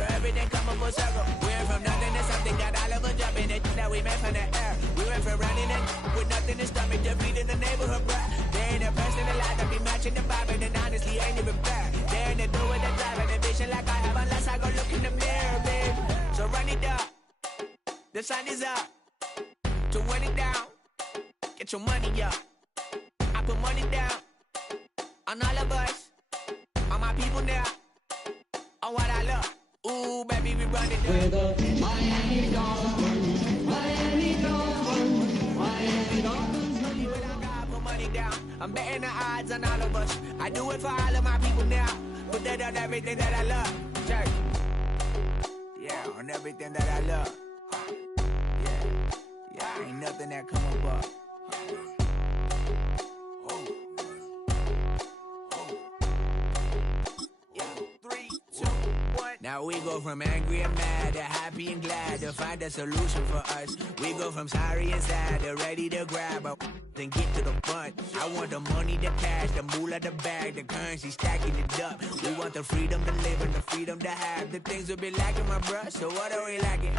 sure everything come up full circle. We went from nothing to something, got all of us jumping it. That we met from the air. We went from running and with nothing to stomach, defeating the neighborhood, bruh. They ain't a person alive that be matching the vibe, and honestly ain't even fair. They ain't to do with the drive and the vision like I have unless I go look in the mirror, babe. So run it up. The sun is up. To win it down. Get your money up. I put money down on all of us, on my people now, on what I love. Ooh, baby, we run it down. We're the Miami Dolphins, Miami Dolphins, Miami Dolphins. Without God, put money down. I'm betting the odds on all of us. I do it for all of my people now. Put that on everything that I love. Check. Yeah, on everything that I love. Yeah, ain't nothing that come above. Now we go from angry and mad to happy and glad to find a solution for us. We go from sorry and sad to ready to grab a then get to the front. I want the money, the cash, the moolah, the bag, the currency, stacking it up. We want the freedom to live and the freedom to have. The things will be lacking, my bruh, so what are we lacking?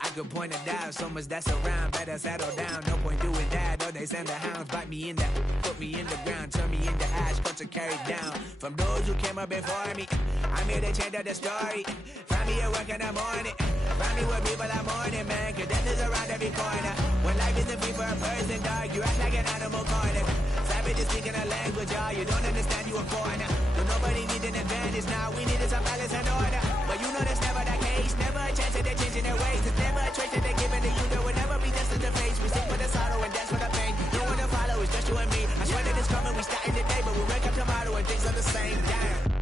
I could point it out, so much that's around. Better settle down, no point doing that. Or they send the hounds, bite me in the, put me in the ground, turn me into ash, cut to carry down. From those who came up before me, I'm here to change up the story. Find me at work in the morning. Find me with people I'm mourning, man. Cause death is around every corner. When life isn't free for a person, dog, you act like an animal corner. Savage is speaking a language, y'all. You don't understand, you a foreigner. But nobody needs an advantage now. We needed some balance and order. But you know that's never the case. Never a chance that they're changing their ways. It's never a choice that they're giving to you. There will never be destined to face. We stick for the sorrow and dance for the pain. No one to follow, it's just you and me. I swear that it's coming, we starting today. But we'll wake up tomorrow and things are the same. Damn.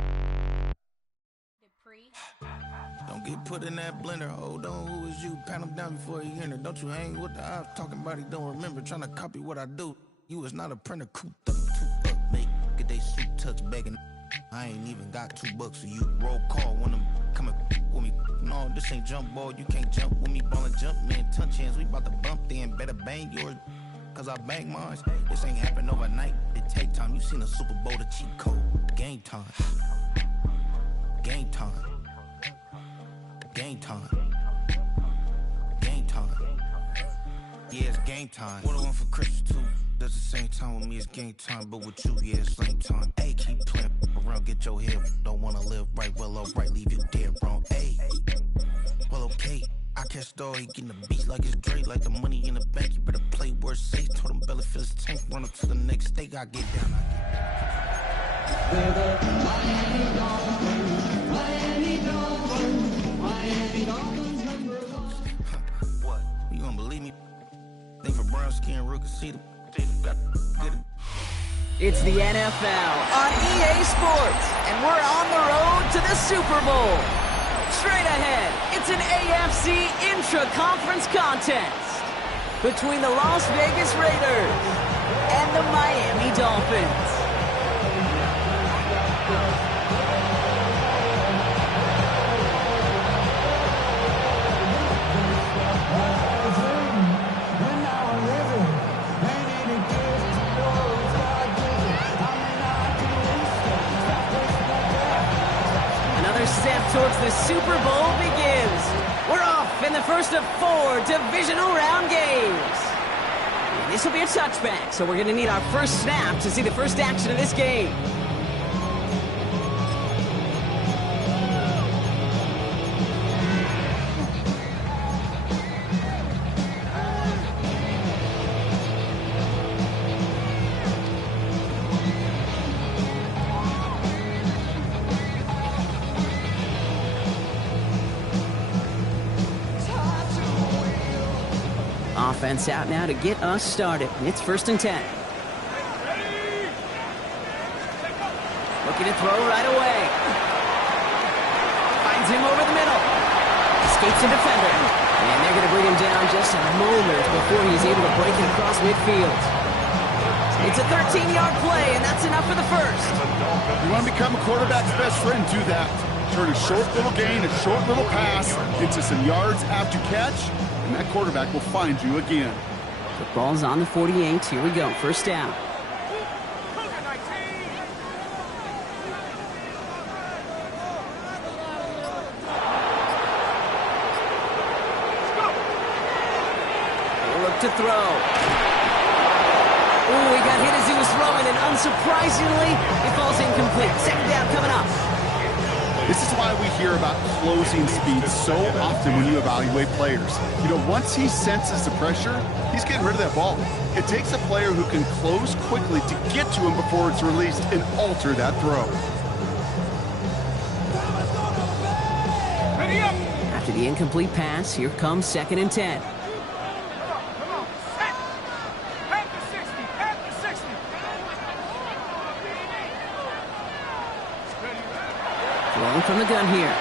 Don't get put in that blender. Hold on, who is you? Pat him down before he enter. Don't you hang with the ops talking about he don't remember. Trying to copy what I do. You is not a printer. Cooped up, too up, make get they suit touch begging. I ain't even got $2 for you. Roll call when I'm coming with me. No, this ain't jump ball. You can't jump with me. Ball and jump, man. Touch hands. We about to bump then. Better bang yours. Cause I bang mine. This ain't happen overnight. It take time. You seen a Super Bowl, the cheat code. Game time. Game time. Game time. Game time. Yeah, it's game time. What I want for Christmas too. Does the same time with me, it's game time. But with you, yeah, it's same time. Hey, keep playing around, get your head. Don't wanna live right, well, alright, leave you dead wrong. Hey, well, okay. I catch the dog, he getting the beat like it's Dre, like the money in the bank. You better play where it's safe. Told him belly fill his tank, run up to the next stage. I get down, We're the Miami Dolphins, Miami Dolphins, Miami Dolphins number one. What? You gonna believe me? Think for brown skin rookie, see the It's the NFL on EA Sports, and we're on the road to the Super Bowl. Straight ahead, it's an AFC intra-conference contest between the Las Vegas Raiders and the Miami Dolphins. Step towards the Super Bowl begins. We're off in the first of 4 divisional round games. This will be a touchback, so we're going to need our first snap to see the first action of this game. Offense out now to get us started. It's 1st and 10. Looking to throw right away. Finds him over the middle. Escapes a defender. And they're going to bring him down just a moment before he's able to break it across midfield. It's a 13-yard play, and that's enough for the first. You want to become a quarterback's best friend, do that. Turn a short little gain, a short little pass, gets you some yards after catch, and that quarterback will find you again. The ball's on the 48. Here we go. First down. to throw. Ooh, he got hit as he was throwing, and unsurprisingly, it falls incomplete. Second down coming up. This is why we hear about closing speed so often when you evaluate players. You know, once he senses the pressure, he's getting rid of that ball. It takes a player who can close quickly to get to him before it's released and alter that throw. After the incomplete pass, here comes 2nd and 10. Throwing from the gun here.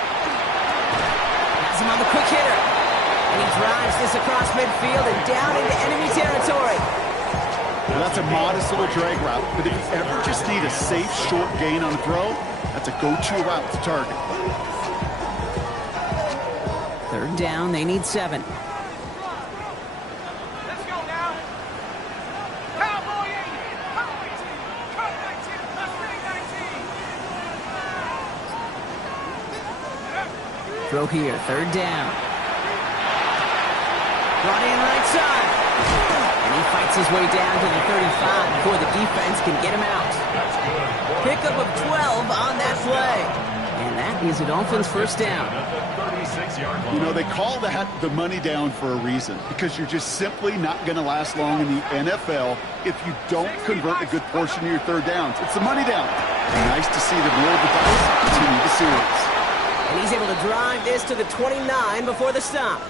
Has him on the quick hitter. And he drives this across midfield and down into enemy territory. Well, that's a modest little drag route, but if you ever just need a safe, short gain on a throw, that's a go-to route to target. 3rd down, they need 7. Let's go now. Cowboy 80. Cowboy 18. Cowboy 19. Let's bring 19. Throw here, 3rd down. Brought in right side. And he fights his way down to the 35 before the defense can get him out. Pickup of 12 on that play. And that is a Dolphins' 1st down. You know, they call that the money down for a reason, because you're just simply not going to last long in the NFL if you don't convert a good portion of your 3rd downs. It's the money down. Nice to see them roll the dice and continue the series. And he's able to drive this to the 29 before the stop.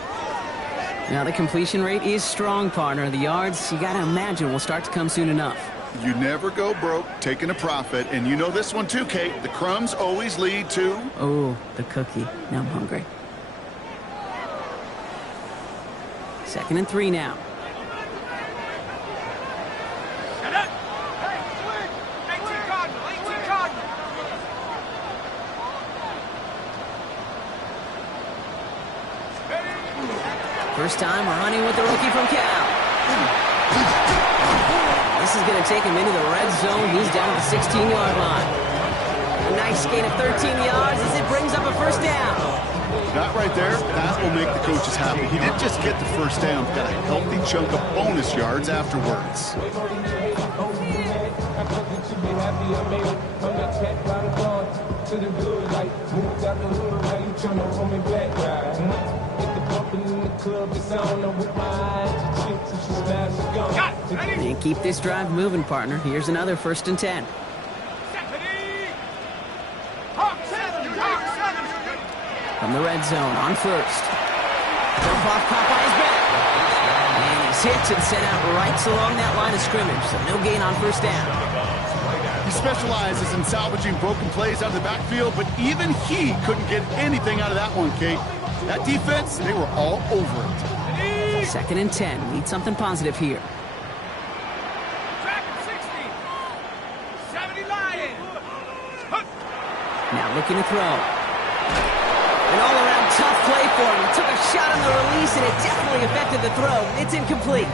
Now the completion rate is strong, partner. The yards, you got to imagine, will start to come soon enough. You never go broke taking a profit, and you know this one too, Kate. The crumbs always lead to... Oh, the cookie. Now I'm hungry. 2nd and 3 now. First time running with the rookie from Cal. This is going to take him into the red zone. He's down at the 16-yard line. A nice gain of 13 yards as it brings up a 1st down. That right there, that will make the coaches happy. He didn't just get the 1st down, got a healthy chunk of bonus yards afterwards. And keep this drive moving, partner. Here's another 1st and 10. From the red zone on 1st. Jump off, caught by his back. And he's hit and sent out right along that line of scrimmage, so no gain on 1st down. He specializes in salvaging broken plays out of the backfield, but even he couldn't get anything out of that one, Kate. That defense, they were all over it. 2nd and 10. Need something positive here. Now looking to throw. An all-around tough play for him. He took a shot on the release, and it definitely affected the throw. It's incomplete.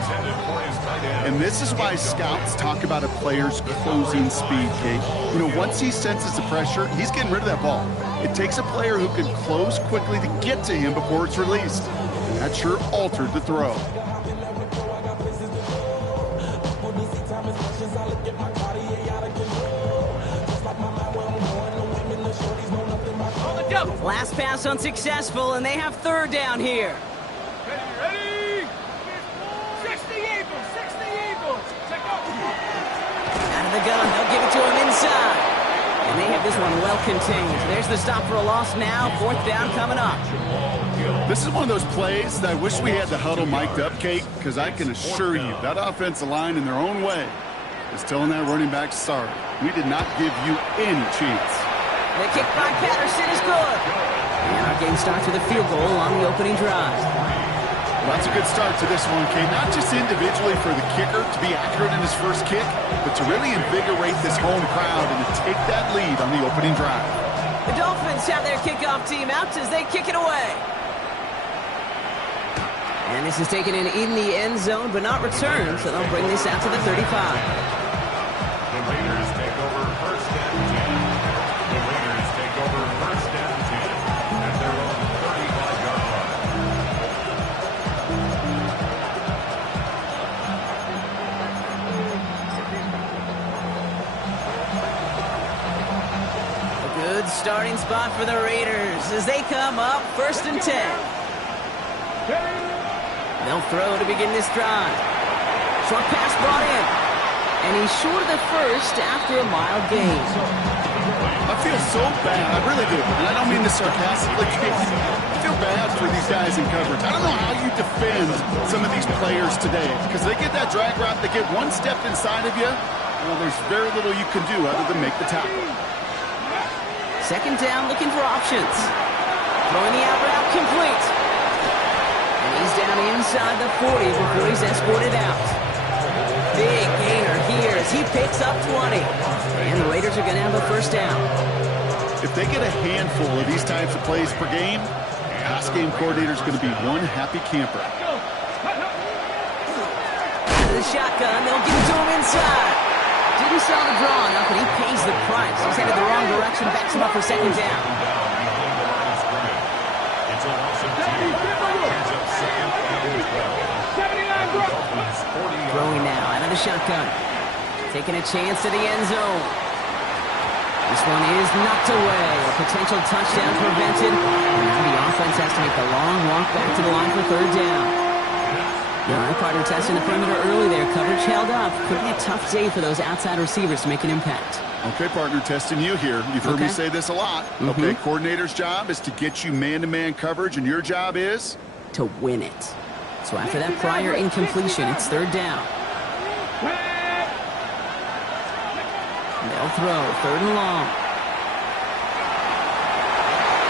And this is why scouts talk about a player's closing speed, Kate. You know, once he senses the pressure, he's getting rid of that ball. It takes a player who can close quickly to get to him before it's released. And that sure altered the throw. Last pass unsuccessful, and they have 3rd down here. Ready? 60 Eagles, 60 Eagles. Check out. Out of the gun, they'll give it to him inside. And they have this one well contained. There's the stop for a loss now. 4th down coming up. This is one of those plays that I wish we had the huddle mic'd up, Kate, because I can assure you that offensive line in their own way is telling that running back, sorry, we did not give you any chance. The kick by Patterson is good. And our game starts with a field goal on the opening drive. Well, that's a good start to this one, Kate. Not just individually for the kicker to be accurate in his first kick, but to really invigorate this home crowd and to take that lead on the opening drive. The Dolphins have their kickoff team out as they kick it away. And this is taken in the end zone, but not returned, so they'll bring this out to the 35. The Raiders take over 1st and 10. The Raiders take over 1st and 10 at their own 35-yard line. spot for the Raiders as they come up 1st and 10. They'll throw to begin this drive. Short pass brought in. And he's short of the first after a mild gain. I feel so bad. I really do. And I don't mean this sarcastically. I feel bad for these guys in coverage. I don't know how you defend some of these players today. Because they get that drag route, they get one step inside of you. Well, there's very little you can do other than make the tackle. 2nd down, looking for options. Throwing the out route complete. And he's down inside the 40 before he's escorted out. Big gainer here as he picks up 20. And the Raiders are going to have a 1st down. If they get a handful of these types of plays per game, pass game coordinator is going to be one happy camper. The shotgun, they'll give it to him inside. Didn't sell the draw enough, and he pays the price. He's headed the wrong direction, backs him up for 2nd down. It's a loss of 10. Here's up 2nd and 12. Throwing now out of the shotgun. Taking a chance to the end zone. This one is knocked away. A potential touchdown prevented. And now the offense has to make the long walk back to the line for 3rd down. All right, partner, testing the perimeter early there. Coverage held up. Could be a tough day for those outside receivers to make an impact. Okay, partner, testing you here. You've heard me say this a lot. Okay, coordinator's job is to get you man-to-man coverage, and your job is? To win it. So after that prior incompletion, it's 3rd down. They'll throw 3rd and long.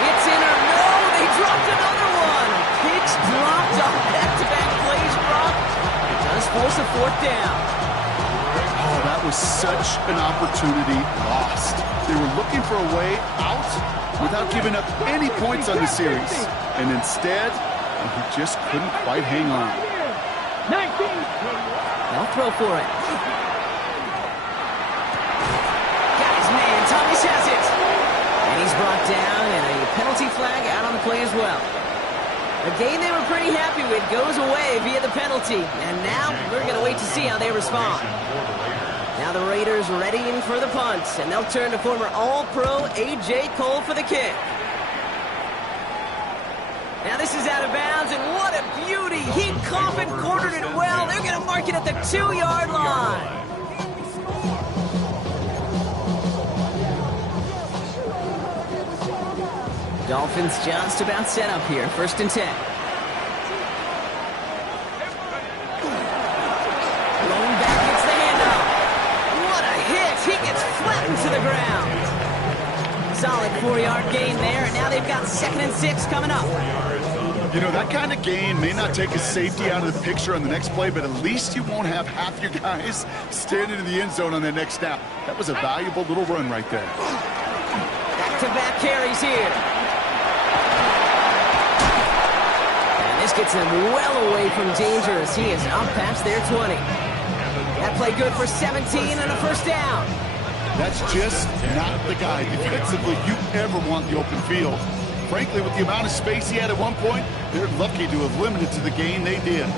It's in or no, they dropped another one. Picks dropped on back-to-back plays, Brock. It does force a 4th down. Oh, that was such an opportunity lost. They were looking for a way out without giving up any points on the series. And instead, he just couldn't quite hang on. 19. They'll throw for it. Got his man. Thomas has it. And he's brought down, and a penalty flag out on the play as well. A game they were pretty happy with goes away via the penalty. And now we're going to wait to see how they respond. Now the Raiders readying for the punt, and they'll turn to former All-Pro A.J. Cole for the kick. Now this is out of bounds, and what a beauty! He coffin cornered it well. They're going to mark it at the 2-yard line. Dolphins just about set up here. 1st and 10. Rolling back, gets the handoff. What a hit! He gets flattened to the ground. Solid 4-yard gain there, and now they've got 2nd and 6 coming up. You know, that kind of gain may not take a safety out of the picture on the next play, but at least you won't have half your guys standing in the end zone on that next snap. That was a valuable little run right there. Back-to-back carries here. This gets him well away from danger as he is up past their 20. That play good for 17 and a 1st down. That's just not the guy defensively you ever want the open field. Frankly, with the amount of space he had at one point, they're lucky to have limited to the gain they did.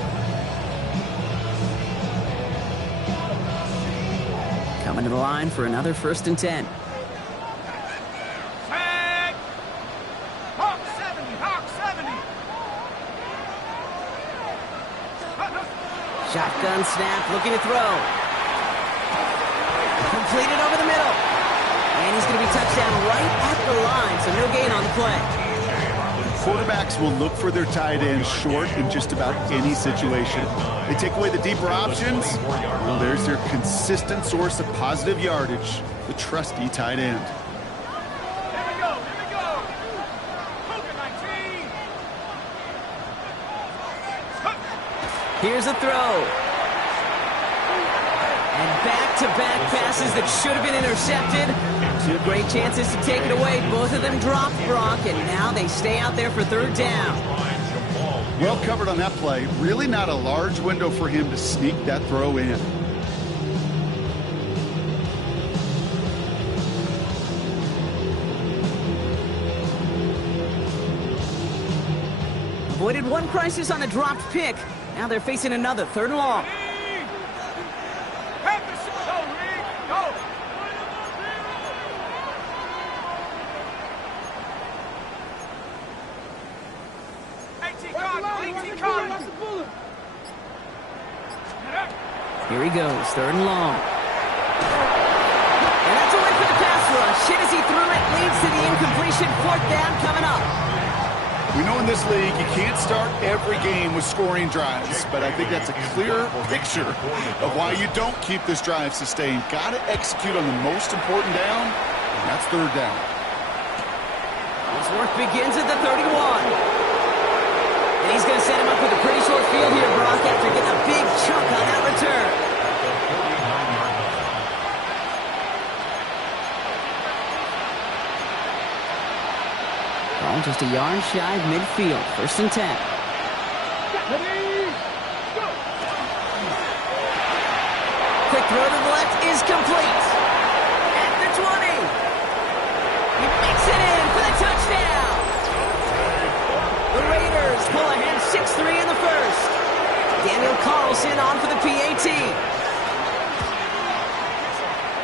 Coming to the line for another 1st and 10. Shotgun snap, looking to throw. Completed over the middle. And he's going to be touchdown right at the line, so no gain on the play. Quarterbacks will look for their tight end short in just about any situation. They take away the deeper options. Well, there's their consistent source of positive yardage, the trusty tight end. Here's a throw. And back-to-back passes that should have been intercepted. 2 great chances to take it away. Both of them dropped, Brock, and now they stay out there for 3rd down. Well covered on that play. Really not a large window for him to sneak that throw in. Avoided one crisis on a dropped pick. Now they're facing another 3rd and long. Here he goes, 3rd and long. And that's away for the pass rush. Hit as he threw it, leads to the incompletion. 4th down coming up. We know in this league you can't start every game with scoring drives, but I think that's a clear picture of why you don't keep this drive sustained. Got to execute on the most important down, and that's 3rd down. His work begins at the 31. And he's going to set him up with a pretty short field here, Brock, after getting a big chunk on that return. Ball just a yard shy of midfield. 1st and 10. Quick throw to the left is complete. At the 20. He makes it in for the touchdown. The Raiders pull ahead 6-3 in the 1st. Daniel Carlson on for the PAT.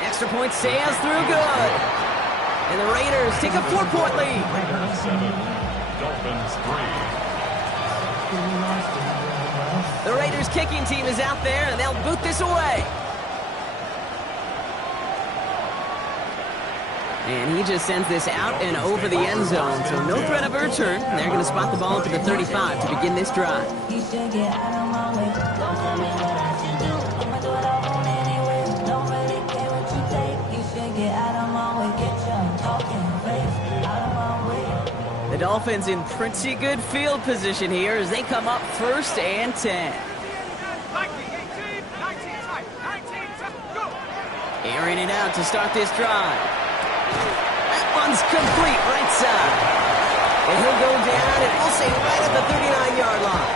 Extra point sails through good. And the Raiders take a 4-point lead. Raiders 7, Dolphins 3. The Raiders kicking team is out there, and they'll boot this away. And he just sends this out and over the end zone, so no threat of a return. They're going to spot the ball up at the 35 to begin this drive. The Dolphins in pretty good field position here as they come up 1st and 10. Airing it out to start this drive. That one's complete right side. And he'll go down and we'll say right at the 39-yard line.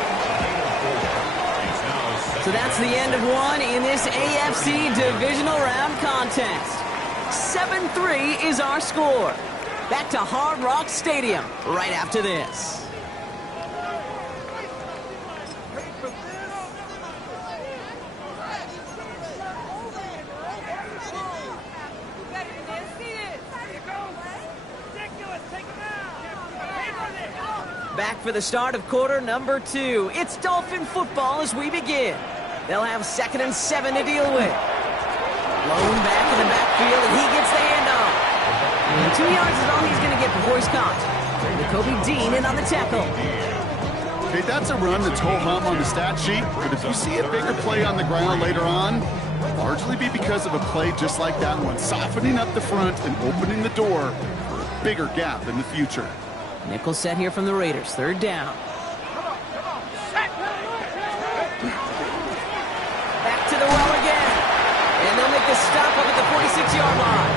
So that's the end of one in this AFC divisional round contest. 7-3 is our score. Back to Hard Rock Stadium right after this. Back for the start of quarter number 2. It's Dolphin football as we begin. They'll have 2nd and 7 to deal with. Blown back in the backfield, and he gets the handoff. And 2 yards is all he's going to get before he's caught. Jacoby Dean in on the tackle. Okay, that's a run that's ho-hum on the stat sheet, but if you see a bigger play on the ground later on, largely be because of a play just like that one, softening up the front and opening the door for a bigger gap in the future. Nickel set here from the Raiders, 3rd down. Back to the well again. And they'll make the stop up at the 46-yard line.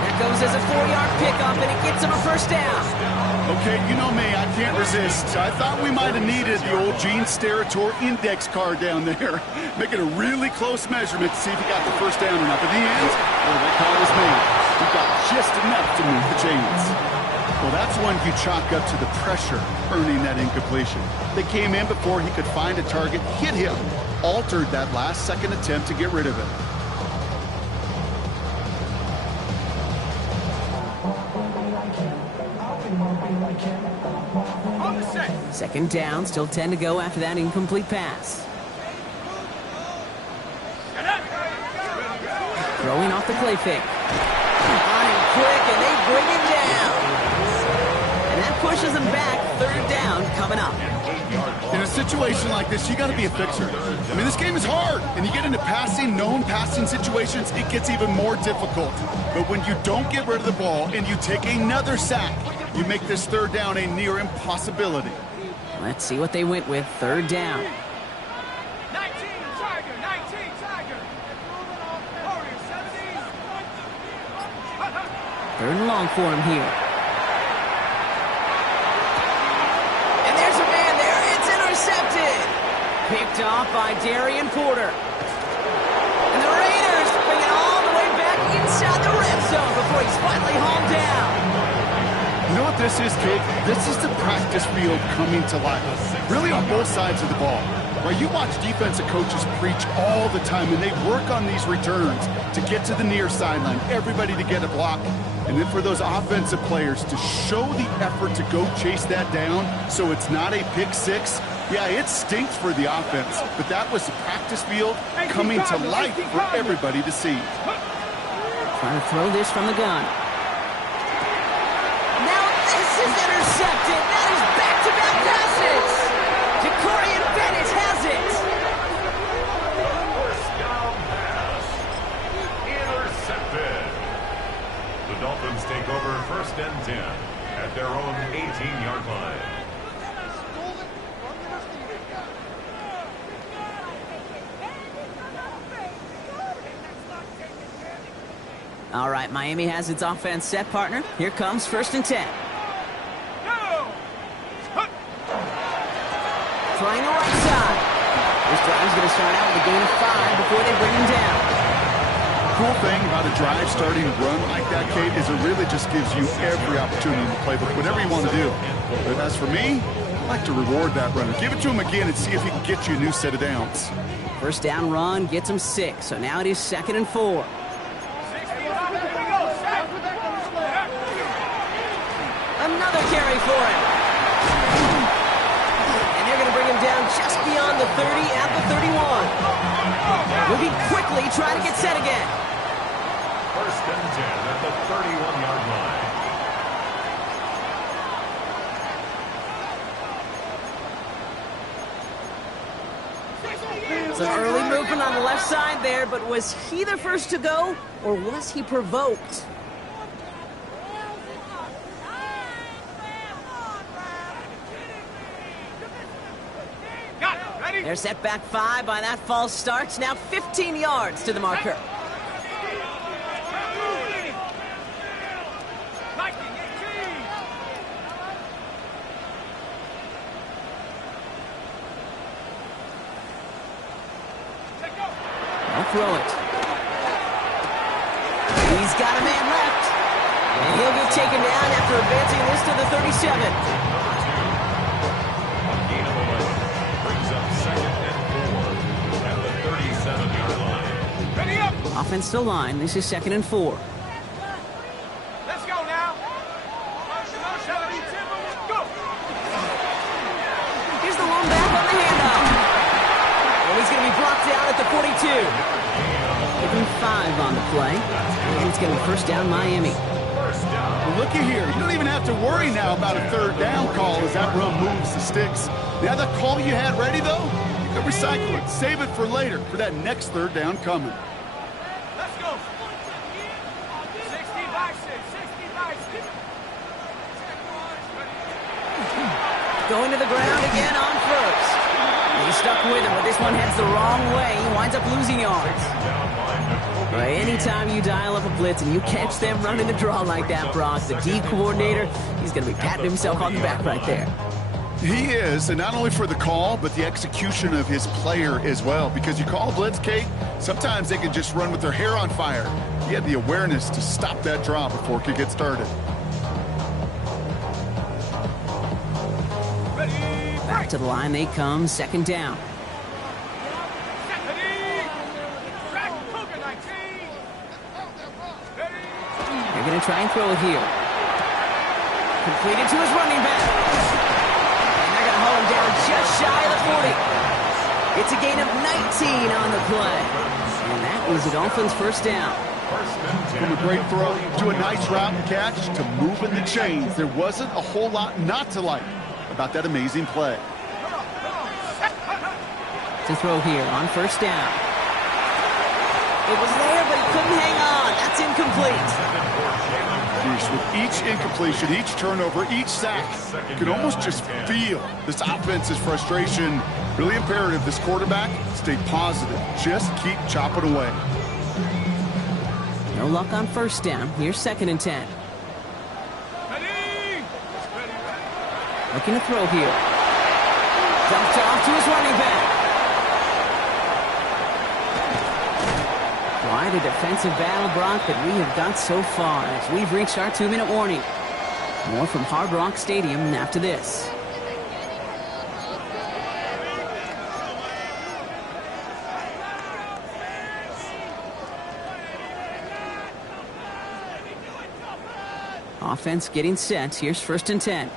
That goes as a 4-yard pickup, and it gets him a 1st down. Okay, you know me, I can't resist. I thought we might have needed the old Gene Steratore index card down there. Making a really close measurement to see if he got the 1st down or not. But in the end, well, that call was made. He got just enough to move the chains. Well, that's one you chalk up to the pressure earning that incompletion. They came in before he could find a target, hit him, altered that last-second attempt to get rid of it. Second down, still 10 to go after that incomplete pass. Throwing off the play fake. On him quick, and they bring him down. And that pushes him back. 3rd down coming up. In a situation like this, you got to be a fixer. I mean, this game is hard, and you get into known passing situations, it gets even more difficult. But when you don't get rid of the ball and you take another sack, you make this 3rd down a near impossibility. Let's see what they went with. 3rd down. 19 Tiger, 19 Tiger. 3rd and long for him here. And there's a man there. It's intercepted. Picked off by Darian Porter. And the Raiders bring it all the way back inside the red zone before he's finally hauled down. You know what this is, Kate? This is the practice field coming to life. Really on both sides of the ball. Right, you watch defensive coaches preach all the time, and they work on these returns to get to the near sideline, everybody to get a block. And then for those offensive players to show the effort to go chase that down so it's not a pick six, Yeah, it stinks for the offense, but that was the practice field coming to life for everybody to see. Trying to throw this from the gun. Now this is intercepted. That is back-to-back passes. Jacorian Bennett has it. First down pass. Intercepted. The Dolphins take over 1st and 10 at their own 18-yard line. All right, Miami has its offense set, partner. Here comes 1st and 10. Trying the right side. This drive's going to start out with a gain of 5 before they bring him down. Cool thing about a drive starting to run like that, Kate, is it really just gives you every opportunity in the playbook, whatever you want to do. But as for me, I like to reward that runner. Give it to him again and see if he can get you a new set of downs. 1st down run gets him 6, so now it is 2nd and 4. Another carry for him. And they're going to bring him down just beyond the 30 at the 31. Moving quickly, trying to get set again. 1st and 10 at the 31-yard line. Some early movement on the left side there, but was he the first to go, or was he provoked? They're set back 5 by that false start. Now 15 yards to the marker. They'll throw it. He's got a man left. And he'll get taken down after advancing this to the 37. Offense still line. This is 2nd and 4. Let's go now. Go. Here's the lone back on the handoff. And he's going to be brought down at the 42. Give him 5 on the play. And it's going to be 1st down Miami. Well, looky here. You don't even have to worry now about a 3rd down call as that run moves the sticks. Now that call you had ready, though, you can recycle it. Save it for later for that next 3rd down coming. Let's go. 60 by 6. 60 by 6. Going to the ground again on 1st. He's stuck with him, but this one heads the wrong way. He winds up losing yards. Right, anytime you dial up a blitz and you catch them running the draw like that, Brock, the D coordinator, he's going to be patting himself on the back right there. He is, and not only for the call, but the execution of his player as well. Because you call a blitz, Kate, sometimes they can just run with their hair on fire. He had the awareness to stop that draw before it could get started. Back to the line they come, 2nd down. They're going to try and throw it here. Completed to his running back. And they're going to haul him down just shy of the 40. It's a gain of 19 on the play. And that is the Dolphins' 1st down. From a great throw to a nice route and catch to moving the chains, there wasn't a whole lot not to like about that amazing play. To throw here on 1st down. It was there, but he couldn't hang on. That's incomplete. With each incompletion, each turnover, each sack, you can almost just feel this offense's frustration. Really imperative this quarterback stay positive. Just keep chopping away. No luck on 1st down. Here's 2nd and 10. Looking to throw here. Dumped off to his running back. Quite a defensive battle, Brock, that we have got so far as we've reached our 2-minute warning. More from Hard Rock Stadium after this. Offense getting set. Here's 1st and 10.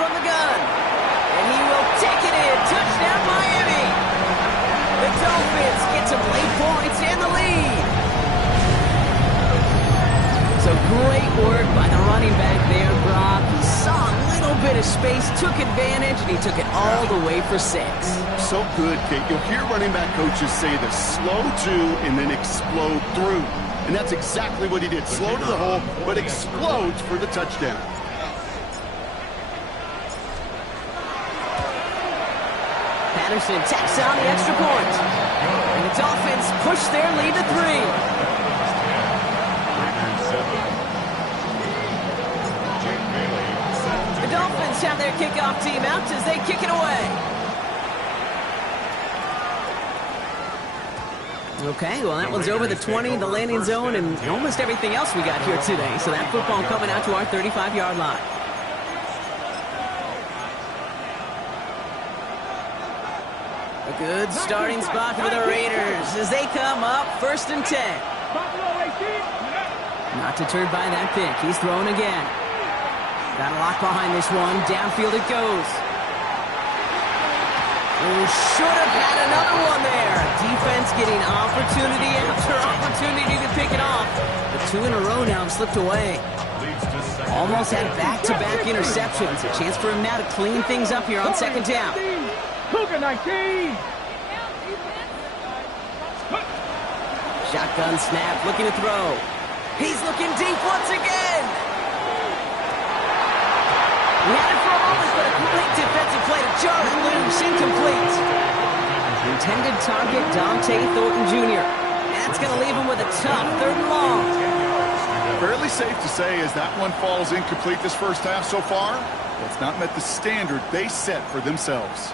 from the gun. And he will take it in. Touchdown, Miami. The Dolphins get some late points and the lead. So great work by the running back there, Brock. He saw a little bit of space, took advantage, and he took it all the way for 6. So good, Kate. You'll hear running back coaches say the slow to and then explode through. And that's exactly what he did. Slow to the hole, but explodes for the touchdown. Patterson tacks on the extra point. And the Dolphins push their lead to 3. The Dolphins have their kickoff team out as they kick it away. Okay, well, that one's over the 20, the landing zone, and almost everything else we got here today. So that football coming out to our 35-yard line. A good starting spot for the Raiders as they come up 1st and 10. Not deterred by that pick. He's throwing again. Got a lock behind this one. Downfield it goes. Oh, should have had another one there. Defense getting opportunity after opportunity to pick it off. But 2 in a row now have slipped away. Almost had back-to-back interceptions. A chance for him now to clean things up here on 2nd down. Shotgun snap, looking to throw. He's looking deep once again. He had it for a moment, but a great defensive play to jar it loose. Incomplete. Intended target, Dante Thornton Jr. That's going to leave him with a tough 3rd and long. Fairly safe to say as that one falls incomplete this first half so far, it's not met the standard they set for themselves.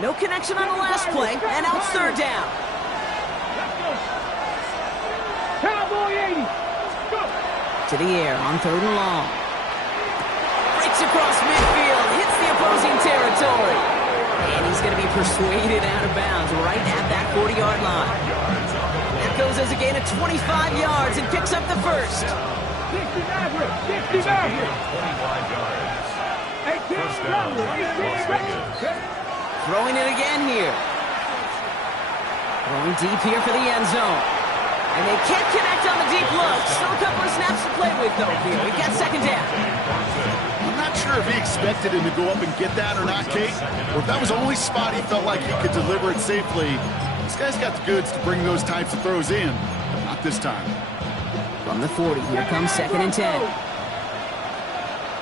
No connection on the last play, and now it's 3rd down. Cowboy 80. To the air on 3rd and long. Breaks across midfield, hits the opposing territory. And he's going to be persuaded out of bounds right at that 40-yard line. That goes as a gain of 25 yards and picks up the first. 60 average. 60 average. 18 average. Throwing it again here. Throwing deep here for the end zone. And they can't connect on the deep look. Still a couple of snaps to play with, though, here. We've got 2nd down. I'm not sure if he expected him to go up and get that or not, Kate, or if that was the only spot he felt like he could deliver it safely. This guy's got the goods to bring those types of throws in. Not this time. From the 40, here comes 2nd and 10.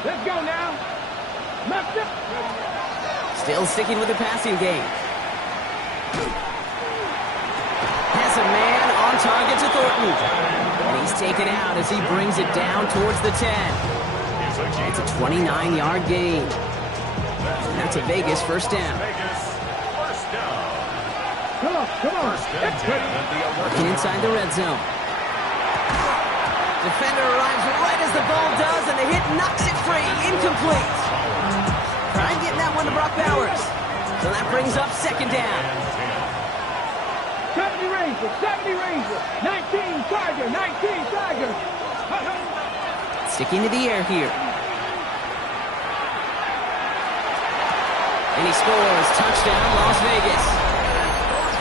Let's go now. Left it. Still sticking with the passing game. Has a man on target to Thornton. And he's taken out as he brings it down towards the 10. It's a 29-yard gain. And that's a Vegas 1st down. Come on. Working inside the red zone. Defender arrives right as the ball does, and the hit knocks it free. Incomplete. Trying getting that one to Brock Bowers. So that brings up 2nd down. 70 Ranger. 19 Tiger. Sticking to the air here. And he scores. Touchdown, Las Vegas.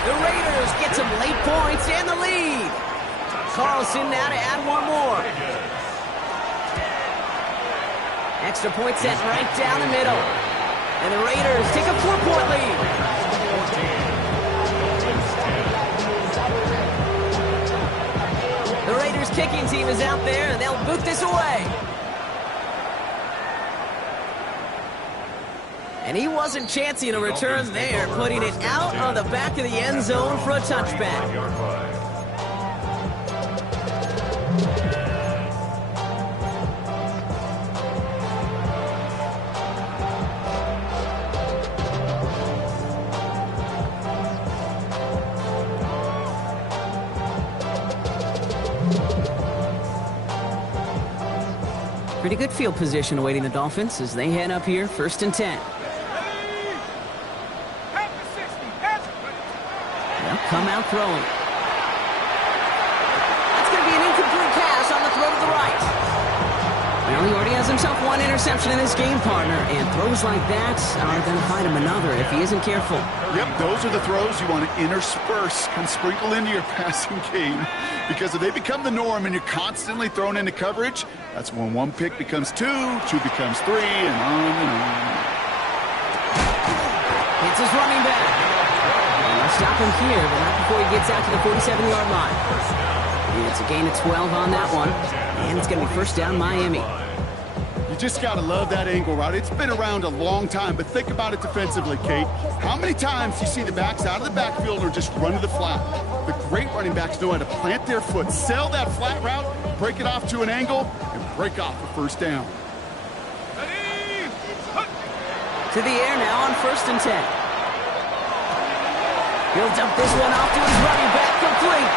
The Raiders get some late points and the lead. Carlson now to add one more. Extra point set right down the middle. And the Raiders take a 4-point lead. The Raiders kicking team is out there, and they'll boot this away. And he wasn't chancing a return there, putting it out on the back of the end zone for a touchback. Pretty good field position awaiting the Dolphins as they head up here, 1st and 10. They'll come out throwing. That's going to be an incomplete pass on the throw to the right. Well, he already has himself one interception in this game, partner, and throws like that are going to find him another if he isn't careful. Yep, those are the throws you want to intersperse and sprinkle into your passing game, because if they become the norm and you're constantly thrown into coverage, that's when one pick becomes two becomes three, and on and on. It's his running back. And they'll stop him here, but not before he gets out to the 47-yard line. It's a gain of 12 on that one, and it's going to be first down Miami. You just got to love that angle route. It's been around a long time, but think about it defensively, Kate. How many times do you see the backs out of the backfield or just run to the flat? The great running backs know how to plant their foot, sell that flat route, break it off to an angle, and break off the first down. To the air now on 1st and 10. He'll dump this one off to his running back, complete.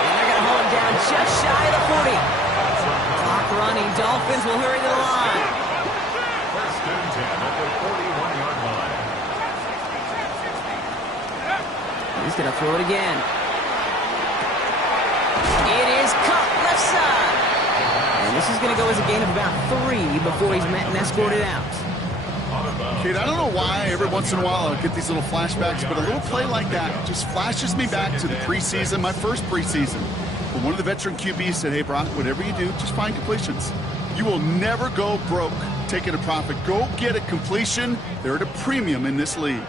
And they're going to hold him down just shy of the 40. Clock running, Dolphins will hurry to the line. First and 10 at the 41-yard line. He's going to throw it again. It is caught left side. And this is going to go as a gain of about 3 before he's met and escorted out. Kate, I don't know why every once in a while I'll get these little flashbacks, but a little play like that just flashes me back to the preseason, my first preseason. When one of the veteran QBs said, hey, Brock, whatever you do, just find completions. You will never go broke taking a profit. Go get a completion. They're at a premium in this league.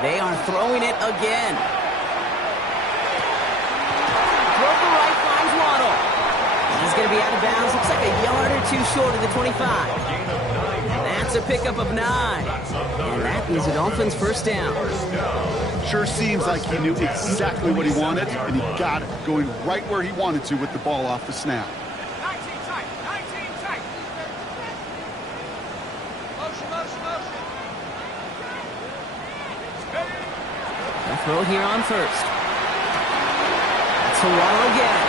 They are throwing it again. Throw the right, finds Waddle. He's going to be out of bounds. Looks like a yard or two short of the 25. That's a pickup of 9. And that is a Dolphins first down. Sure seems like he knew exactly what he wanted, and he got it, going right where he wanted to with the ball off the snap. 19 tight. Motion. A throw here on 1st. That's to Waddle again.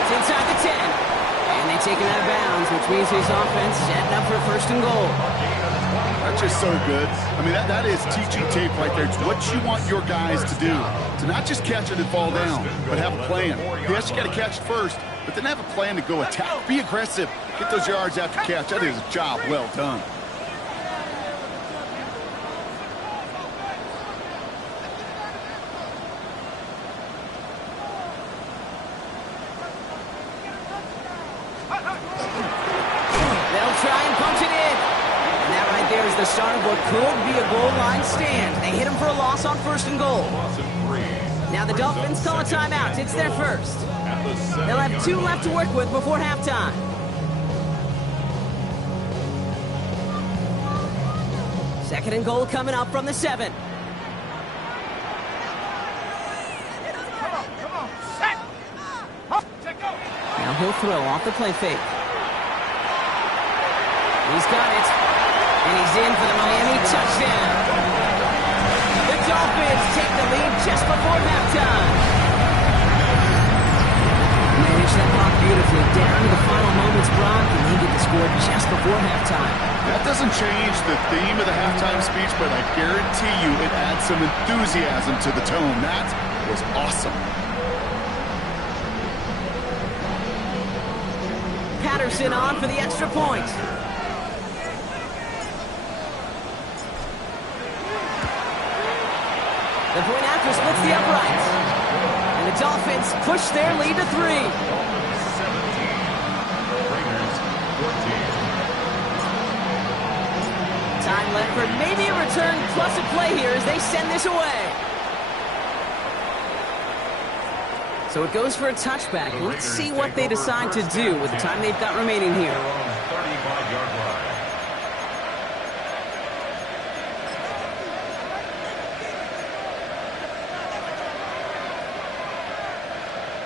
It's inside the 10. And they take him out of bounds, which means his offense setting up for 1st and goal. That's just so good. I mean, that is teaching tape right there. It's what you want your guys to do. To not just catch it and fall down, but have a plan. Yes, you got to catch it first, but then have a plan to go attack. Be aggressive. Get those yards after catch. That is a job well done. The start of what could be a goal line stand. They hit him for a loss on 1st and goal. Now the Dolphins call a timeout. It's their first. They'll have 2 left to work with before halftime. Second and goal coming up from the 7. Come on. Set. Now he'll throw off the play fake. He's got it. And he's in for the Miami touchdown. The Dolphins take the lead just before halftime. Managed that block beautifully down to the final moments, Brock, and they get the score just before halftime. That doesn't change the theme of the halftime speech, but I guarantee you it adds some enthusiasm to the tone. That was awesome. Patterson on for the extra point. The point after splits the uprights. And the Dolphins push their lead to 3. 17. Raiders 14. Time left for maybe a return plus a play here as they send this away. So it goes for a touchback. Let's see what they decide to do with the time they've got remaining here. 35-yard line.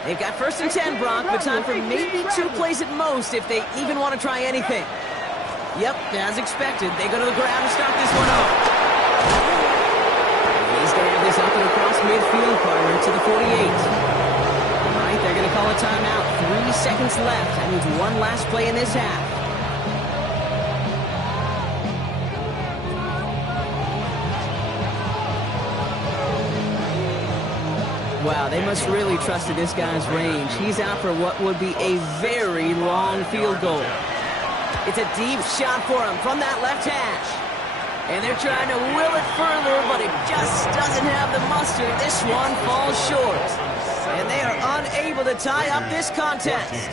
They've got 1st and 10, Brock, but time for maybe 2 plays at most if they even want to try anything. Yep, as expected, they go to the ground to start this one off. He's going to have this up and across midfield, partner, to the 48. All right, they're going to call a timeout. 3 seconds left. That means one last play in this half. Wow, they must really trusted this guy's range. He's out for what would be a very long field goal. It's a deep shot for him from that left hash. And they're trying to will it further, but it just doesn't have the muster. This one falls short. And they are unable to tie up this contest.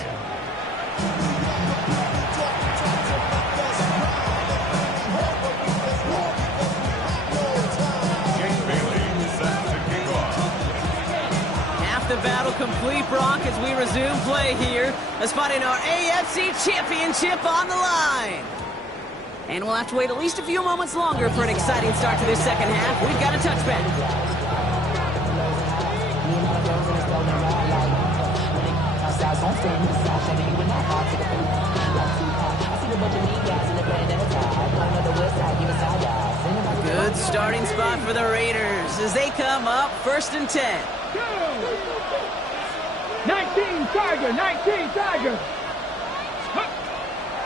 The battle complete, Brock, as we resume play here. Let's find our AFC Championship on the line. And we'll have to wait at least a few moments longer for an exciting start to this second half. We've got a touchback. Good starting spot for the Raiders as they come up 1st and 10. 19 Tiger, 19 Tiger.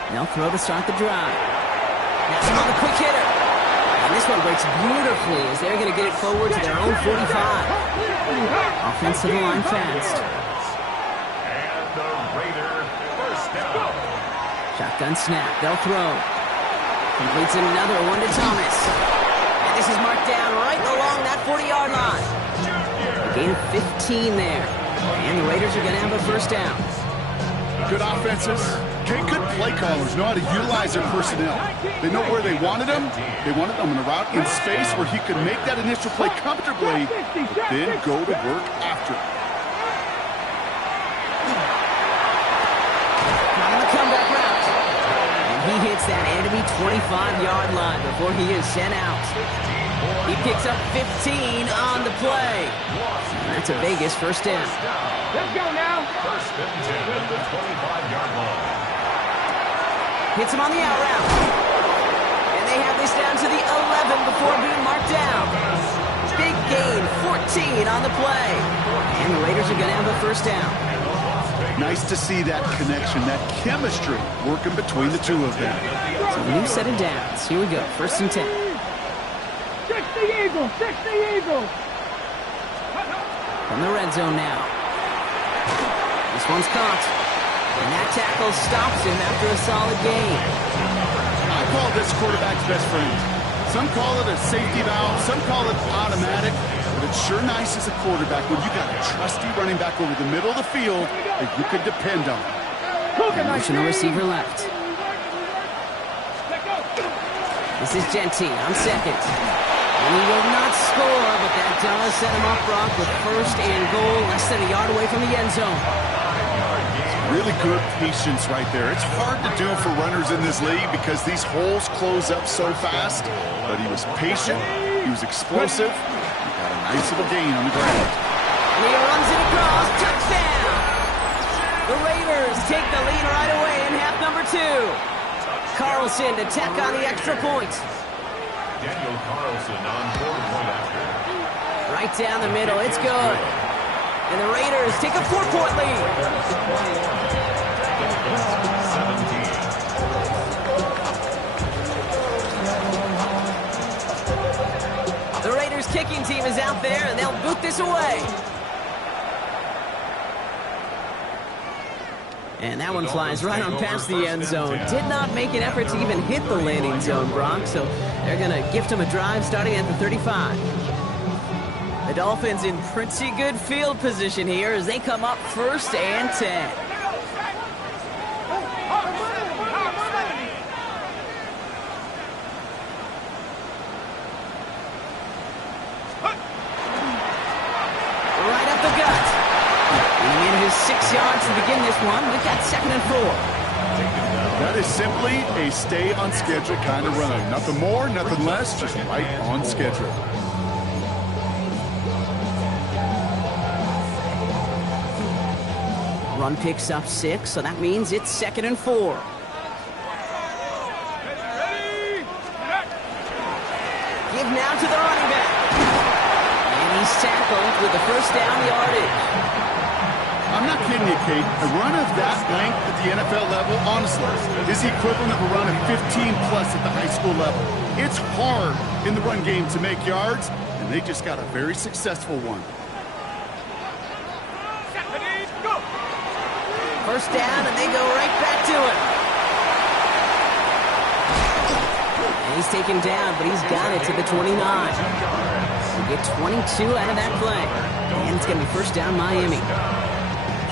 They'll throw to start the drive. That's another quick hitter. And this one breaks beautifully as they're going to get it forward to their own 45. Offensive line fast. And the Raiders first down. Shotgun snap. They'll throw. Completes another one to Thomas. And this is marked down right along that 40-yard line. A gain of 15 there. And the Raiders are going to have a first down. Good offenses. Okay, good play callers know how to utilize their personnel. They know where they wanted them. They wanted them in a route in space where he could make that initial play comfortably, but then go to work after. Not on the comeback route. And he hits that enemy 25-yard line before he is sent out. He picks up 15 on the play. And that's a Vegas first down. Let's go now. 1st and 10 at the 25-yard line. Hits him on the out route. And they have this down to the 11 before being marked down. Big gain, 14 on the play. And the Raiders are going to have a first down. Nice to see that connection, that chemistry working between the two of them. So a new set of downs. Here we go, 1st and 10. 60 Eagles, 60 Eagles. From the red zone now. This one's caught. And that tackle stops him after a solid gain. I call this quarterback's best friend. Some call it a safety valve, some call it automatic, but it's sure nice as a quarterback when you got a trusty running back over the middle of the field that you can depend on. Motion receiver left. This is Genty on second. And he will not score, but that does set him up, Brock, with 1st and goal, less than a yard away from the end zone. Really good patience right there. It's hard to do for runners in this league because these holes close up so fast, but he was patient, he was explosive, he got a nice little gain on the ground. And he runs it across, touchdown! The Raiders take the lead right away in half number 2. Carlson to tack on the extra point. Daniel Carlson on quarter-point after. Right down the middle, it's good. And the Raiders take a 4-point lead. 17. The Raiders kicking team is out there, and they'll boot this away. And that one flies right on past the end zone. Did not make an effort to even hit the landing zone, Brock, so they're going to gift him a drive starting at the 35. The Dolphins in pretty good field position here as they come up 1st and 10. Right up the gut. And in his 6 yards to begin this one. We've got 2nd and 4. That is simply a stay on schedule kind of run. Nothing more, nothing less, just right on schedule. Run picks up 6, so that means it's 2nd and 4. Give now to the running back. And he's tackled with the first down yardage. I'm not kidding you, Kate. A run of that length at the NFL level, honestly, is the equivalent of a run of 15-plus at the high school level. It's hard in the run game to make yards, and they just got a very successful one. First down, and they go right back to it. And he's taken down, but he's got it to the 29. We get 22 out of that play. And it's going to be first down Miami.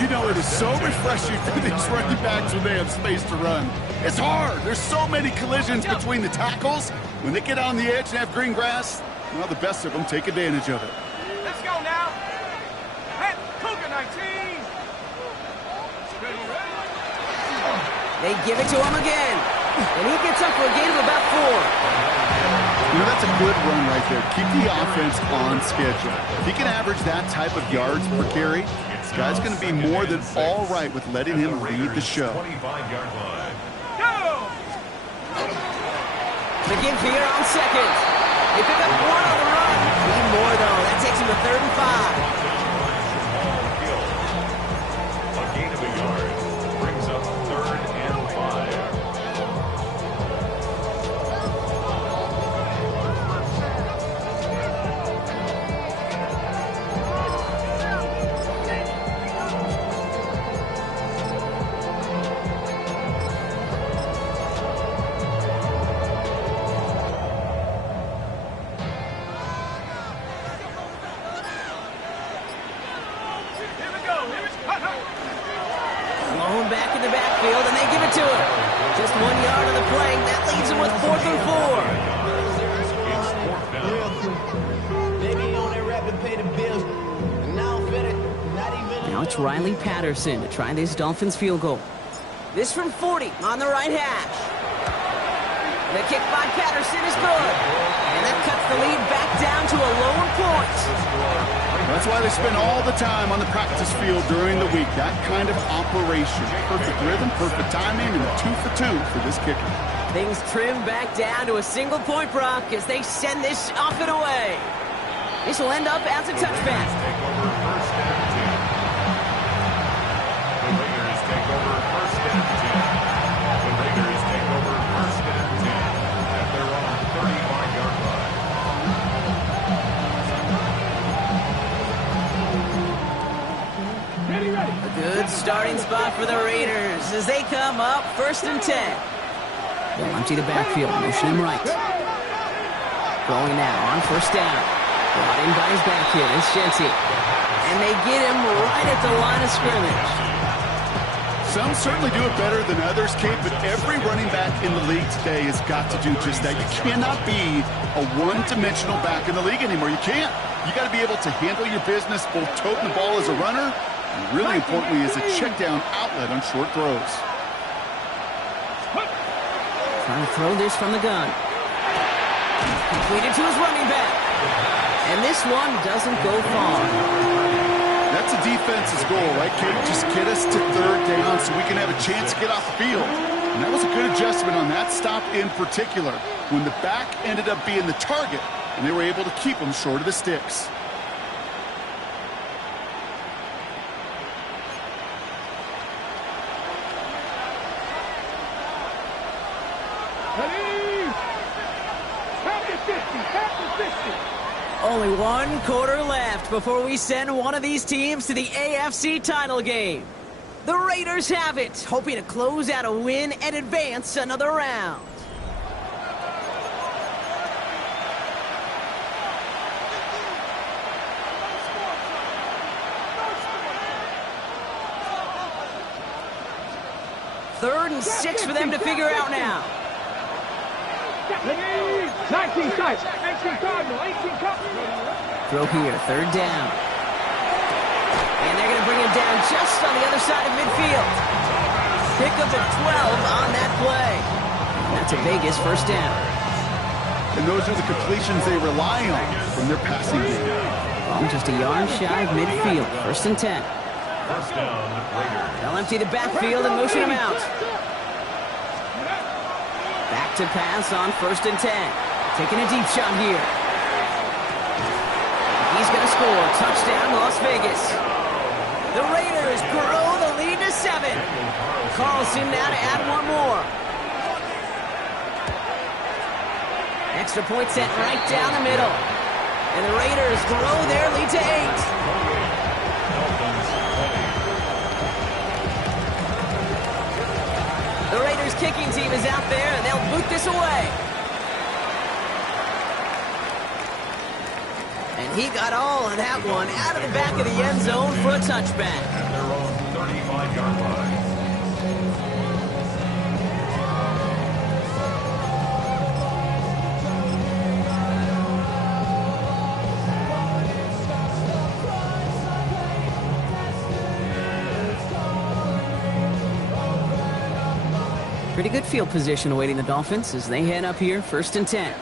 You know, it is so refreshing for these running backs when they have space to run. It's hard. There's so many collisions between the tackles. When they get on the edge and have green grass, well, the best of them take advantage of it. Let's go now. Hey, Cougar 19. They give it to him again. And he gets up for a gain of about 4. You know, that's a good run right there. Keep the offense on schedule. If he can average that type of yards per carry, this guy's going to be more than all right with letting him lead the show. 25-yard line. Go! The give here on second. They pick up 1 on the run. Need more, though. That takes him to 3rd and 5. A gain of a yard brings up 3rd and 5. Blown back in the backfield, and they give it to him. Just 1 yard on the play. That leaves him with 4th and 4. Now it's Riley Patterson to try this Dolphins field goal. This from 40 on the right hash. The kick by Patterson is good. And that cuts the lead back down to a lower point. That's why they spend all the time on the practice field during the week. That kind of operation. Perfect rhythm, perfect timing, and a 2 for 2 for this kicker. Things trim back down to a single point, Brock, as they send this off and away. This will end up as a touchback. The Raiders take over first and 10. The Raiders take over first and 10 at their own 35-yard line. A good starting spot for the Raiders as they come up 1st and 10. They'll empty the backfield, motion him right. Going now on 1st down. Brought in by his back here, it's Shenty. And they get him right at the line of scrimmage. Some certainly do it better than others, Kate, but every running back in the league today has got to do just that. You cannot be a one-dimensional back in the league anymore. You can't. You got to be able to handle your business, both toting the ball as a runner, and really importantly as a check-down outlet on short throws. Trying to throw this from the gun. Completed to his running back. And this one doesn't go far. That's a defense's goal, right, Kate? Just get us to 3rd down so we can have a chance to get off the field. And that was a good adjustment on that stop in particular, when the back ended up being the target, and they were able to keep him short of the sticks. Only 1 quarter left before we send one of these teams to the AFC title game. The Raiders have it, hoping to close out a win and advance another round. Third and 6 for them to figure out now. 19 sides, 18 Cardinal, 18 Cardinal. Throw here, 3rd down. And they're going to bring him down just on the other side of midfield. Pickup of 12 on that play. And that's a Vegas 1st down. And those are the completions they rely on from their passing game. Well, just a yard shy of midfield, 1st and 10. First down, Raiders. They'll empty the backfield and motion him out. Back to pass on 1st and 10. Taking a deep shot here. He's going to score. Touchdown, Las Vegas. The Raiders grow the lead to 7. Carlson now to add 1 more. Extra point set right down the middle. And the Raiders grow their lead to 8. this away. And he got all of that one out of the back of the end zone for a touchback. At their own 35-yard line. Pretty good field position awaiting the Dolphins as they head up here, 1st and 10.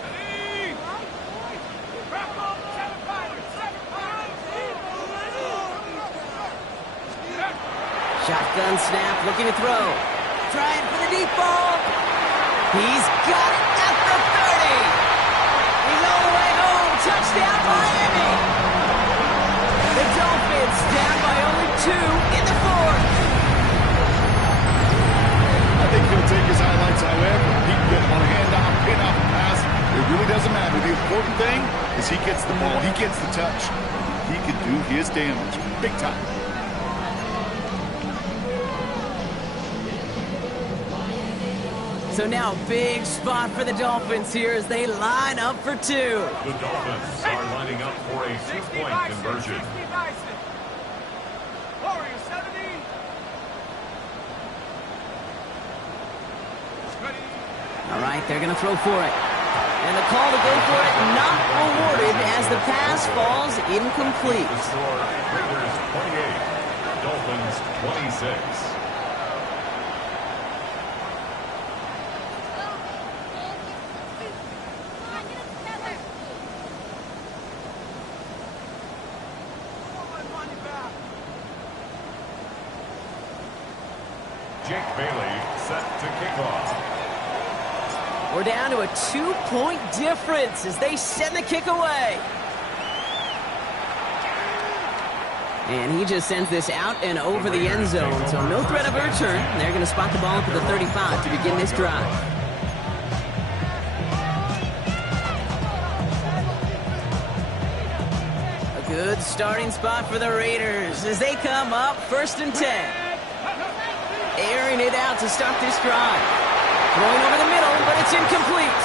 Shotgun snap, looking to throw. Trying for the deep ball. He's got it at the 30. He's all the way home. Touchdown, Miami. The Dolphins down by only 2 in the 4th. I think he'll take his highlights however. He can get one hand off, pin off, and pass. It really doesn't matter. The important thing is he gets the ball. He gets the touch. He can do his damage big time. So now big spot for the Dolphins here as they line up for 2. The Dolphins are lining up for a 2-point conversion. Warrior 70. All right, they're going to throw for it. And the call to go for it not awarded as the pass falls incomplete. The score, Raiders 28, Dolphins 26. Jake Bailey set to kick off. We're down to a 2-point difference as they send the kick away. And he just sends this out and over the end zone, so no threat of a return. They're going to spot the ball up at the 35 to begin this drive. A good starting spot for the Raiders as they come up 1st and 10. Airing it out to start this drive. Throwing over the middle, but it's incomplete.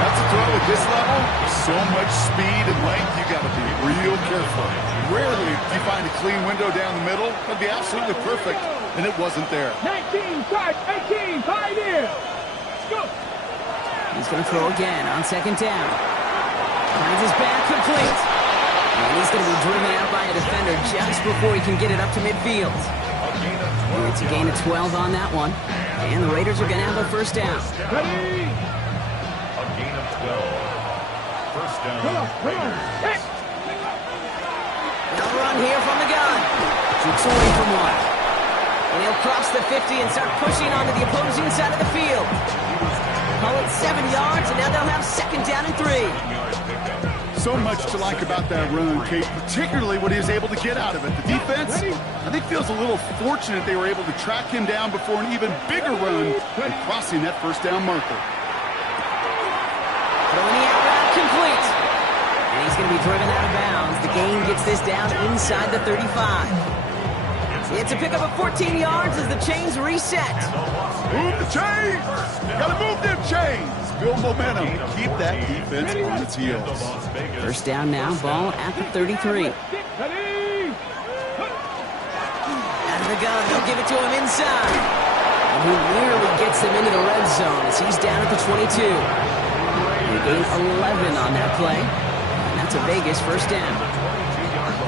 That's a throw at this level. So much speed and length, you got to be real careful. Rarely do you find a clean window down the middle. That'd be absolutely perfect, and it wasn't there. 19, 18, pioneer. Let's go. He's going to throw again on 2nd down. Finds his back complete. And he's going to be driven out by a defender just before he can get it up to midfield. It's a gain of 12 on that one. And the Raiders are going to have a 1st down. Ready. A gain of 12. 1st down, Raiders. They'll run here from the gun. Keeps away from one. And he'll cross the 50 and start pushing onto the opposing side of the field. Call it 7 yards, and now they'll have 2nd down and 3. So much to like about that run, Kate, particularly what he was able to get out of it. The defense, I think, feels a little fortunate they were able to track him down before an even bigger run and crossing that 1st down marker. Throwing the out route complete. And he's going to be driven out of bounds. The gain gets this down inside the 35. It's a pickup of 14 yards as the chains reset. Move the chains! Gotta move them chains! Build momentum. Keep that defense on its heels. 1st down now, ball at the 33. Out of the gun, they'll give it to him inside. And he nearly gets them into the red zone as he's down at the 22. He gained 11 on that play. And that's a Vegas 1st down.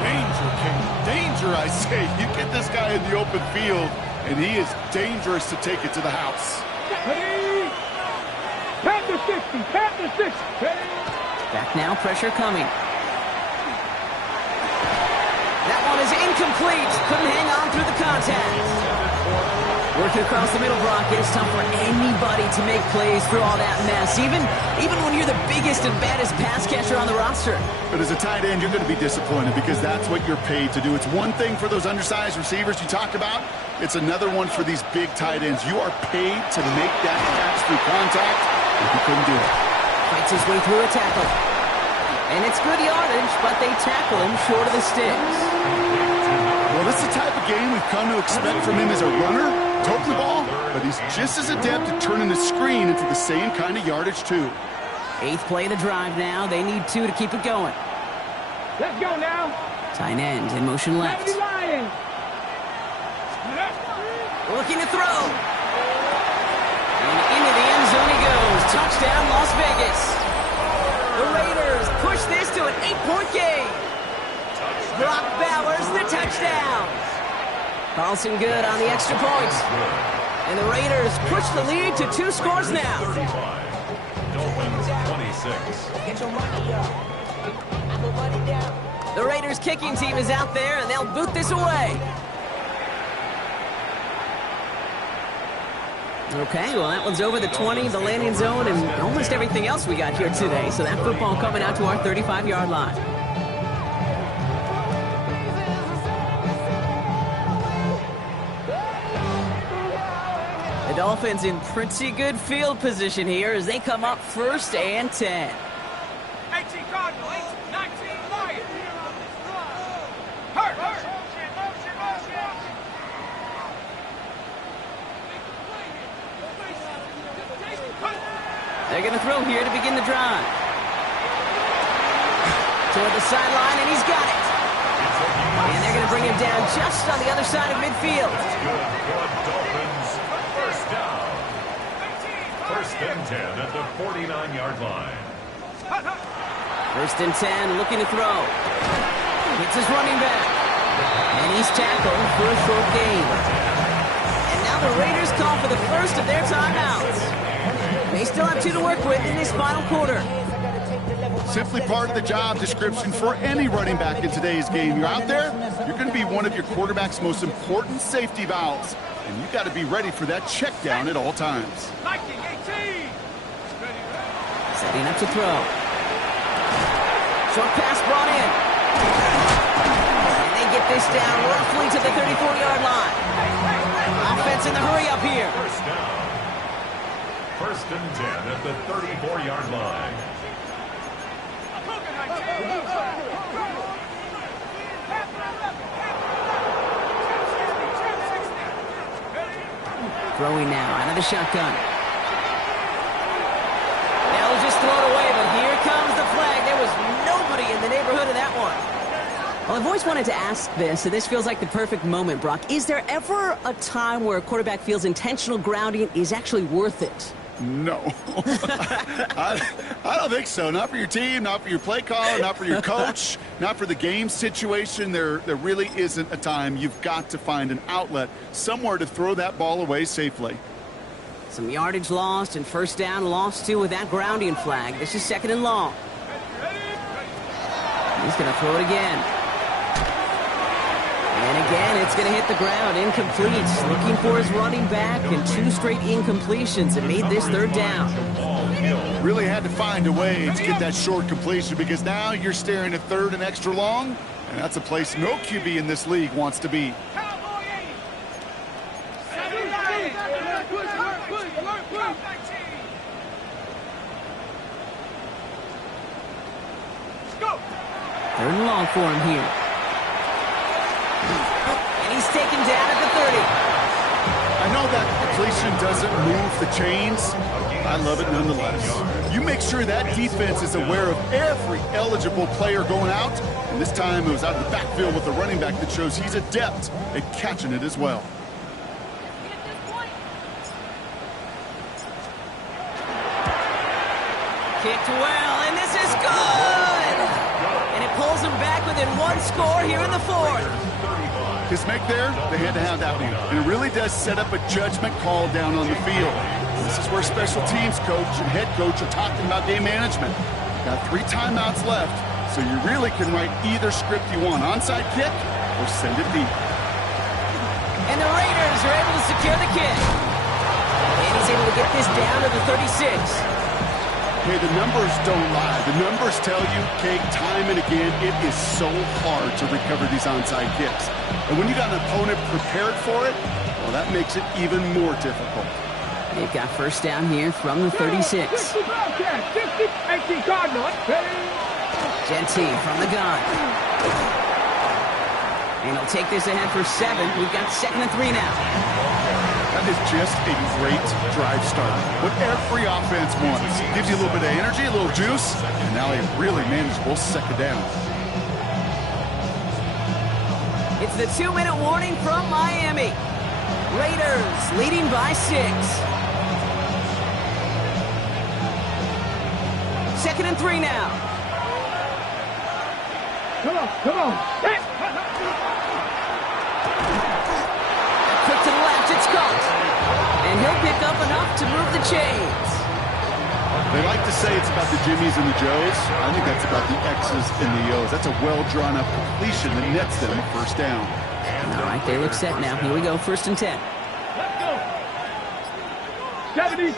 Danger, King. Danger, I say. You get this guy in the open field, and he is dangerous to take it to the house. Ready. Tap the 60. Tap the 60. Ready. Back now, pressure coming. That one is incomplete. Couldn't hang on through the contact. Working across the middle, Brock, it's tough for anybody to make plays through all that mess, even when you're the biggest and baddest pass catcher on the roster. But as a tight end, you're going to be disappointed because that's what you're paid to do. It's one thing for those undersized receivers you talked about. It's another one for these big tight ends. You are paid to make that catch through contact, and he couldn't do it. Fights his way through a tackle. And it's good yardage, but they tackle him short of the sticks. Well, this is the type of game we've come to expect from him as a runner. Tote the ball, but he's just as adept at turning the screen into the same kind of yardage, too. 8th play of the drive now. They need 2 to keep it going. Let's go now. Tight end in motion left. Looking to throw. And into the end zone he goes. Touchdown, Las Vegas. The Raiders push this to an 8-point game. Brock Bowers, the touchdown. Carlson good on the extra point. And the Raiders push the lead to 2 scores now. 35. Dolphins 26. Get your money up. I put money down. The Raiders kicking team is out there, and they'll boot this away. Okay, well, that one's over the 20, the landing zone, and almost everything else we got here today. So that football coming out to our 35-yard line. The Dolphins in pretty good field position here as they come up 1st and 10. 18 Cardinals, 19 Lions. Hurt. They're going to throw here to begin the drive. Toward the sideline, and he's got it. And they're going to bring him down just on the other side of midfield. Good Dolphins. First down. 1st and 10 at the 49-yard line. 1st and 10, looking to throw. Hits his running back. And he's tackled for a short gain. And now the Raiders call for the first of their timeouts. They still have 2 to work with in this final quarter. Simply part of the job description for any running back in today's game. You're out there, you're going to be one of your quarterback's most important safety valves. And you've got to be ready for that check down at all times. 19, 18. Setting up to throw. Short pass brought in. And they get this down roughly to the 34-yard line. Offense in the hurry up here. First down. 1st and 10 at the 34-yard line. Throwing now out of the shotgun. They'll just throw it away, but here comes the flag. There was nobody in the neighborhood of that one. Well, I've always wanted to ask this, and this feels like the perfect moment, Brock. Is there ever a time where a quarterback feels intentional grounding is actually worth it? No. I don't think so. Not for your team, not for your play caller, not for your coach, not for the game situation. There really isn't a time. You've got to find an outlet, somewhere to throw that ball away safely. Some yardage lost and 1st down lost too with that grounding flag. This is 2nd and long. He's going to throw it again. And again, it's going to hit the ground. Incomplete. Looking for his running back, and 2 straight incompletions. It made this 3rd down. Really had to find a way to get that short completion, because now you're staring at 3rd and extra long, and that's a place no QB in this league wants to be. Third and long for him here. And he's taken down at the 30. I know that completion doesn't move the chains. I love it nonetheless. You make sure that defense is aware of every eligible player going out. And this time it was out of the backfield with a running back that shows he's adept at catching it as well. Kicked well, and this is good! And it pulls him back within 1 score here in the 4th. His make there, they had to have that one. And it really does set up a judgment call down on the field. This is where special teams coach and head coach are talking about game management. Got 3 timeouts left, so you really can write either script you want. Onside kick or send it deep. And the Raiders are able to secure the kick. And he's able to get this down to the 36. Hey, the numbers don't lie. The numbers tell you, Kate, time and again, it is so hard to recover these onside kicks. And when you got an opponent prepared for it, well, that makes it even more difficult. They've got 1st down here from the 36. Genty from the gun. And he'll take this ahead for 7. We've got 2nd and 3 now. That is just a great drive start. What every offense wants. Gives you a little bit of energy, a little juice, and now a really manageable second down. It's the 2-minute warning from Miami. Raiders leading by 6. 2nd and 3 now. Come on. Hey. Quick to the left, it's caught. And he'll pick up enough to move the chains. They like to say it's about the Jimmies and the Joes. I think that's about the X's and the O's. That's a well-drawn-up completion that nets them a first down. All right, they look set now. Here we go, 1st and 10. Let's go. 70,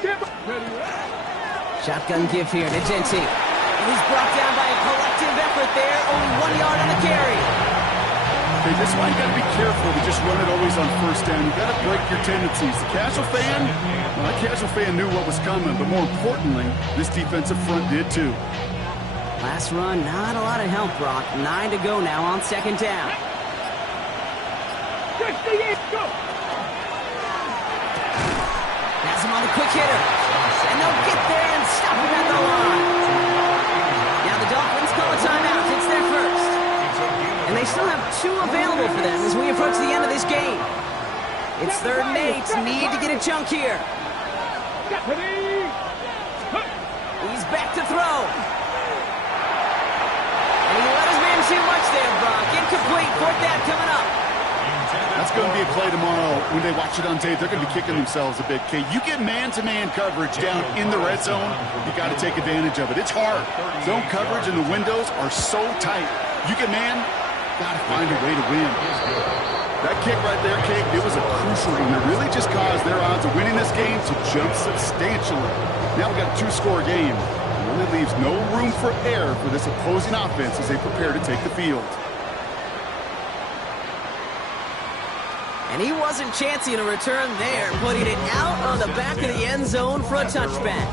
Shotgun give here to Dente. He's brought down by a collective effort there. Only 1 yard on the carry. Okay, this is why you got to be careful to just run it always on first down. You got to break your tendencies. The casual fan knew what was coming, but more importantly, this defensive front did too. Last run, not a lot of help, Brock. 9 to go now on 2nd down. 68, go. Has him on the quick hitter. And they'll get there and stop him at the line. Now the Dolphins call a timeout. It's their first. And they still have 2 available for them as we approach the end of this game. It's 3rd and 8. Need to get a chunk here. He's back to throw. And he let his man too much there, Brock. Incomplete. 4th down coming up. That's going to be a play tomorrow. When they watch it on tape, they're going to be kicking themselves a bit. Okay, you get man-to-man coverage down in the red zone, you got to take advantage of it. It's hard. Zone coverage and the windows are so tight. You get man, got to find a way to win. That kick right there, Kate, it was a crucial one. It really just caused their odds of winning this game to jump substantially. Now we got a 2-score game. It really leaves no room for error for this opposing offense as they prepare to take the field. And he wasn't chancing a return there, putting it out on the back of the end zone for a touchback.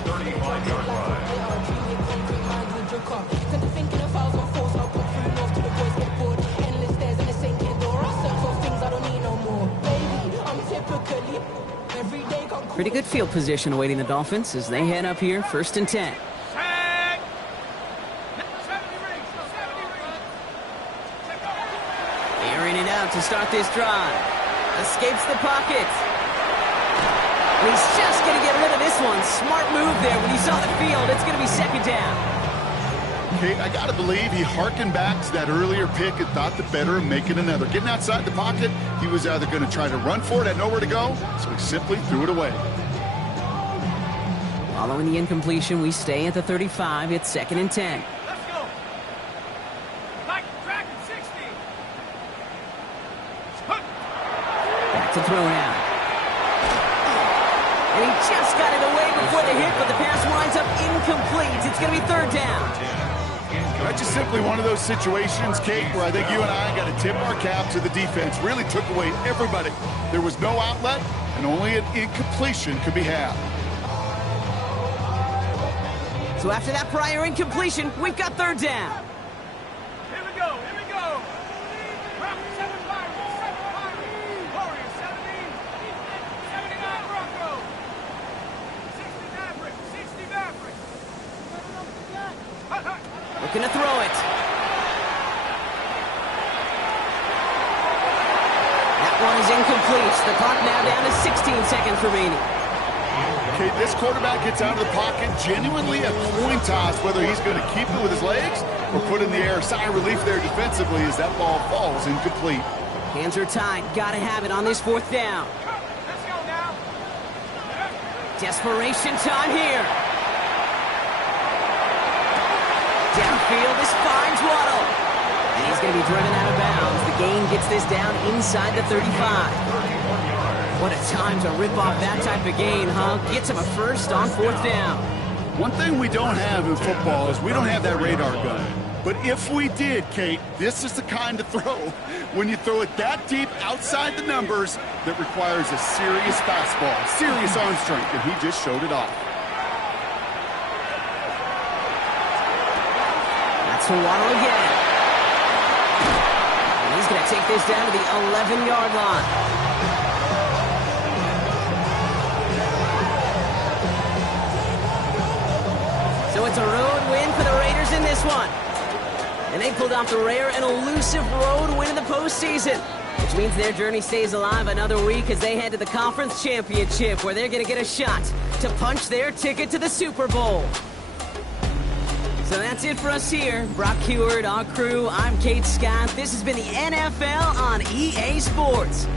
Pretty good field position awaiting the Dolphins as they head up here, 1st and 10. Airing it out to start this drive. Escapes the pocket. And he's just going to get rid of this one. Smart move there. When he saw the field, it's going to be 2nd down. Okay, I got to believe he harkened back to that earlier pick and thought the better of making another. Getting outside the pocket, he was either going to try to run for it, had nowhere to go, so he simply threw it away. Following the incompletion, we stay at the 35. It's 2nd and 10. Let's go. Like track 60. Back to throw now. And he just got it away before the hit, but the pass winds up incomplete. It's going to be 3rd down. That's just simply one of those situations, Kate, where I think you and I got to tip our cap to the defense. Really took away everybody. There was no outlet, and only an incompletion could be had. So after that prior incompletion, we've got 3rd down. Here we go. Rock 7 Pirates, 7 Pirates. Warriors 70, 79 Broncos. 60 Mavericks, 60 Mavericks. Looking to throw it. That one is incomplete. The clock now down to 16 seconds remaining. Okay, this quarterback gets out of the pocket, genuinely a coin toss whether he's going to keep it with his legs or put in the air. Sigh of relief there defensively as that ball falls incomplete. Hands are tied. Got to have it on this 4th down. Let's go now. Desperation time here. Downfield, this finds Waddle. And he's going to be driven out of bounds. The gain gets this down inside the 35. What a time to rip off that type of gain, huh? Gets him a first on 4th down. One thing we don't have in football is we don't have that radar gun. But if we did, Kate, this is the kind of throw, when you throw it that deep outside the numbers, that requires a serious fastball, serious arm strength, and he just showed it off. That's for Waddle again. And he's going to take this down to the 11-yard line. It's a road win for the Raiders in this one. And they pulled off the rare and elusive road win in the postseason, which means their journey stays alive another week as they head to the Conference Championship, where they're going to get a shot to punch their ticket to the Super Bowl. So that's it for us here. Brock Heward, our crew, I'm Kate Scott. This has been the NFL on EA Sports.